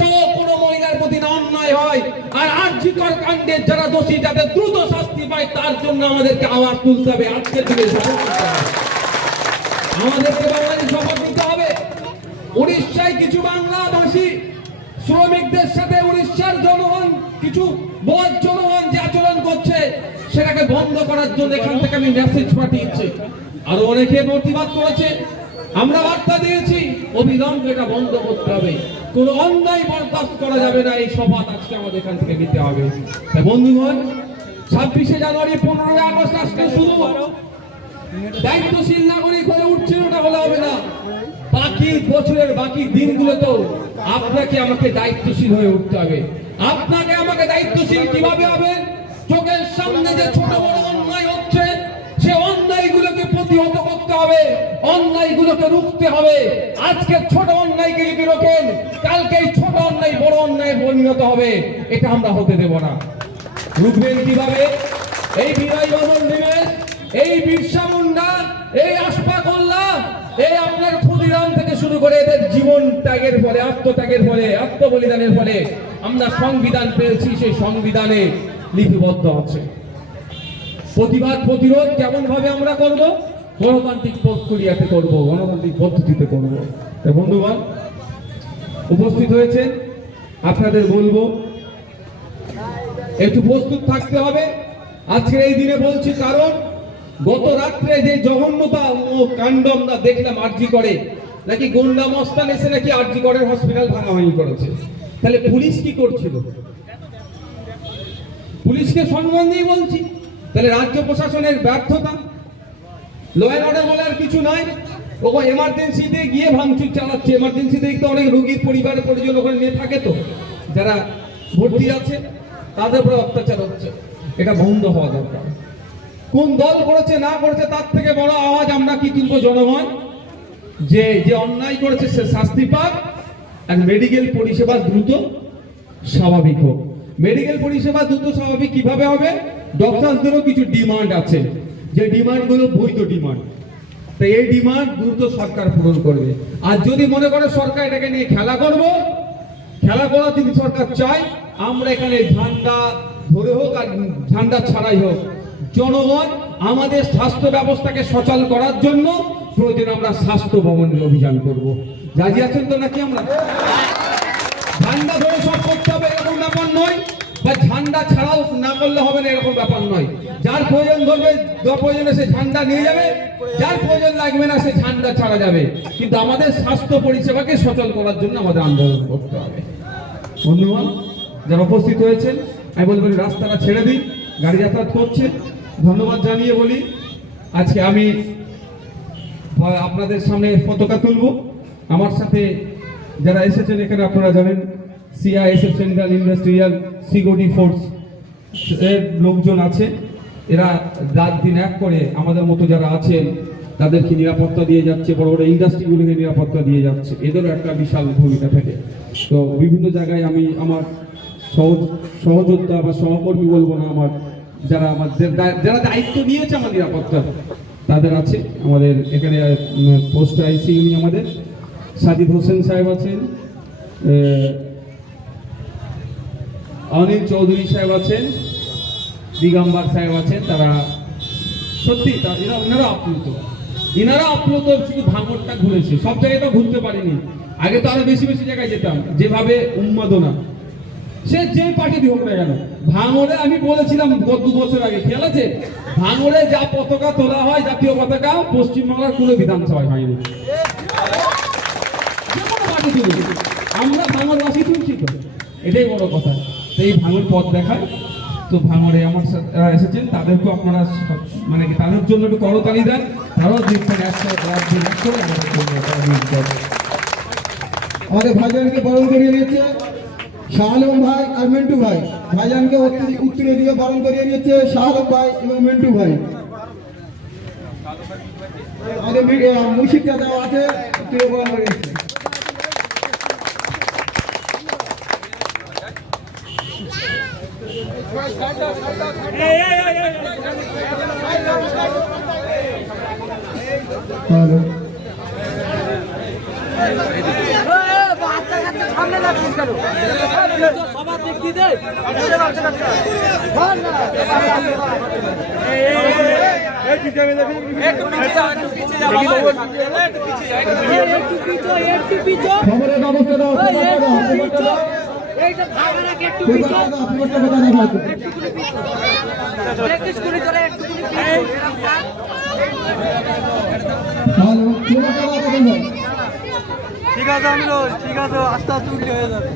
সহ কোনো মহিলার প্রতি অন্যায় হয়। আর আর্যিকর কাণ্ডের যারা দোষী, যাদের দ্রুত শাস্তি পায়, তার জন্য আমাদেরকে আওয়াজ তুলতে হবে। আজকের দিনে। আমাদেরকে বাঙালি শপথ নিতে হবে। উড়িষ্যায় কিছু বাংলাভাষী শ্রমিকদের সাথে উড়িষ্যার জনগণ, কিছু বদ জনগণ যে আচরণ করছে, সেটাকে বন্ধ করার জন্য এখান থেকে আমি মেসেজ পাঠিয়েছি। আর অনেকে প্রতিবাদ করেছে। আমরা বার্তা দিয়েছি, অবিলম্বে এটা বন্ধ করতে হবে। কোন অন্যায় বরদাস্ত করা যাবে না, এই শপথ আজকে আমাদের এখান থেকে নিতে হবে। বন্ধুগণ, ছাব্বিশে জানুয়ারি, পনেরোই আগস্ট আজকে শুরু দায়িত্বশীল নাগরিক হয়ে উঠছে ওটা হলে হবে না। বাকি বছরের বাকি দিনগুলোতেও আপনাকে আমাকে দায়িত্বশীল হয়ে উঠতে হবে। আপনাকে আমাকে দায়িত্বশীল কীভাবে হবে? চোখের সামনে যে ছোট বড় অন্যায়গুলোকে রুখতে হবে। আজকে ছোট অন্যায়কে যদি রোখেন কালকে ছোট অন্যায়, বড় অন্যায় পরিণত হবে। এটা আমরা হতে দেব না। রুখবেন কীভাবে? এই বিনয় বাদল নিবেশ এই বিরসা মুন্ডা, এই আশফা কল্লা এই আপনার ক্ষুদিরাম থেকে শুরু করে এদের জীবন ত্যাগের ফলে, আত্মত্যাগের ফলে, আত্মবলিদানের ফলে আমরা সংবিধান পেয়েছি, সেই সংবিধানে লিপিবদ্ধ আছে। প্রতিবাদ, প্রতিরোধ কেমন ভাবে আমরা করব? গণতান্ত্রিক প্রক্রিয়াতে করব, গণতান্ত্রিক পদ্ধতিতে করব। বন্ধুগণ, উপস্থিত হয়েছে আপনাদের বলব, একটু প্রস্তুত থাকতে হবে। আজকের এই দিনে বলছি কারণ, গত রাত্রে যে জঘন্যতা ও কাণ্ড আমরা দেখলাম আরজি করে, নাকি গুন্ডা মস্তান এসে নাকি আরজি করের হসপিটাল ভাঙাভাঙি করেছে। তাহলে পুলিশ কি করছিল? পুলিশকে সম্মান দিয়ে বলছি, তাহলে রাজ্য প্রশাসনের ব্যর্থতা ল অ্যান্ড অর্ডার বলে আর কিছু নাই। ও এমার্জেন্সিতে গিয়ে ভাঙচুর চালাচ্ছে। এমার্জেন্সিতে তো অনেক রোগীর পরিবারের পরিজন ওখানে নিয়ে থাকে তো। যারা ভর্তি আছে, তাদের উপরে অত্যাচার হচ্ছে। এটা বন্ধ হওয়া দরকার। কোন দল করেছে, না করেছে, তার থেকে বড় আওয়াজ আমরা কি তুলবো জনগণ? যে যে অন্যায় করেছে, সে শাস্তি পাক। আর মেডিকেল পরিষেবা দ্রুত স্বাভাবিক হোক। মেডিকেল পরিষেবা দ্রুত স্বাভাবিক কীভাবে হবে? ডক্টরসদেরও কিছু ডিমান্ড আছে। যে ডিমান্ডগুলো বৈধ ডিমান্ড তো এই ডিমান্ড দ্রুত সরকার পূরণ করবে। আর যদি মনে করে সরকার এটাকে নিয়ে খেলা করব, খেলা করা যদি সরকার চায়, আমরা এখানে ঝান্ডা ধরে হোক আর ঝান্ডা ছাড়াই হোক। জনগণ আমাদের স্বাস্থ্য ব্যবস্থাকে সচল করার জন্য প্রয়োজন আমরা স্বাস্থ্য ভবনের অভিযান করব। রাজি আছেন তো নাকি আমরা? ঝান্ডা ধরে সব করতে হবে এরকম ব্যাপার নয়। বা ঝান্ডা ছাড়াও না করলে হবে না, এরকম ব্যাপার নয়। যার প্রয়োজন ধরবে প্রয়োজনে সে ঝান্ডা নিয়ে যাবে, যার প্রয়োজন লাগবে না সে ঝান্ডা ছাড়া যাবে। কিন্তু আমাদের স্বাস্থ্য পরিষেবাকে সচল করার জন্য আমাদের আন্দোলন করতে হবে। বন্ধুগণ, যারা উপস্থিত হয়েছেন, আমি বলব রাস্তাটা ছেড়ে দিন, গাড়ি যাতায়াত করছে ধন্যবাদ জানিয়ে বলি, আজকে আমি আপনাদের সামনে পতাকা তুলব। আমার সাথে যারা এসেছেন এখানে, আপনারা জানেন CISF central industrial security force এর লোকজন আছে। এরা রাত দিন এক করে আমাদের মতো যারা আছেন, তাদেরকে নিরাপত্তা দিয়ে যাচ্ছে, বড় বড় ইন্ডাস্ট্রিগুলোকে নিরাপত্তা দিয়ে যাচ্ছে। এদেরও একটা বিশাল ভূমিকা থাকে। তো বিভিন্ন জায়গায় আমি আমার সহজ, সহযোদ্ধা বা সহকর্মী বলব না আমার, যারা আমার যারা দায়িত্ব নিয়েছে আমার নিরাপত্তা, তাদের আছে। আমাদের এখানে পোস্ট আইসি উনি আমাদের। সাজিদ হোসেন সাহেব আছেন। অনিল চৌধুরী সাহেব আছেন, দিগম্বর সাহেব আছেন, তারা সত্যি এরা ওনারা আপ্লুত। এনারা আপ্লুত শুধু ভাঙরটা ঘুরেছে, সব জায়গায় তো ঘুরতে পারিনি। আগে তো আরও বেশি বেশি জায়গায় যেতাম, যেভাবে উন্মাদনা। সে যে পার্টি হোক না কেন, ভাঙরে আমি বলেছিলাম গত দু বছর আগে, খেয়াল আছে? ভাঙরে যা পতাকা তোলা হয়, জাতীয় পতাকা, পশ্চিমবাংলার কোনো বিধানসভায় হয়নি। আমরা ভাঙরবাসী তুলছি তো, এটাই বড় কথা। এই ভাঙর পথ দেখায়। তো ভাঙরে আমার এসেছেন তাদেরকে আপনারা মানে তাদের জন্য একটু করতালি দেন। তারাও দেখবেন আমাদের ভাইজানকে বরণ করিয়ে নিয়েছে। শাহ আলম ভাই আর মিন্টু ভাই। ভাইজানকে উত্তরে- দিয়ে বরণ করিয়ে নিয়েছে শাহ আলম ভাই এবং মিন্টু ভাই। আমাদের মি- আহ, মুশিদ চাচাও আছে উত্তরে বরণ করে নিয়েছে হ্যালো সামনে লাগছিস কেন সবার দিক দিয়ে ঠিক আছে আমি ঠিক আছে আস্তে আস্তে উঠলে হয়ে যাবে।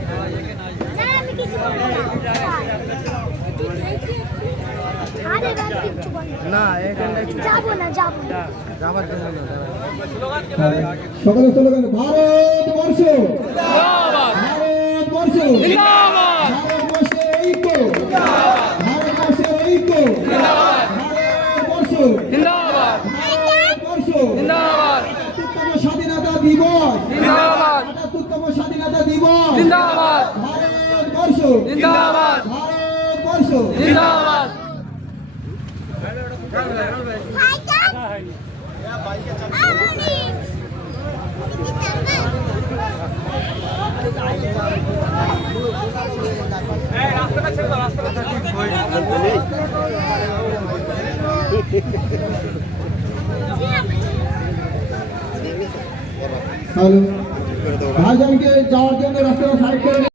না যাব না যাব না। সকালে স্লোগান ভারতবর্ষ ভারতবর্ষ ঐক্য ভারতবর্ষের ঐক্য ভারতবর্ষ ভারতবর্ষ আটাত্তরতম স্বাধীনতা দিবস আটাত্তরতম স্বাধীনতা ভারতবর্ষ ভারতবর্ষ ভাইজানকে যাওয়ার জন্য রাস্তাটা সাইড করে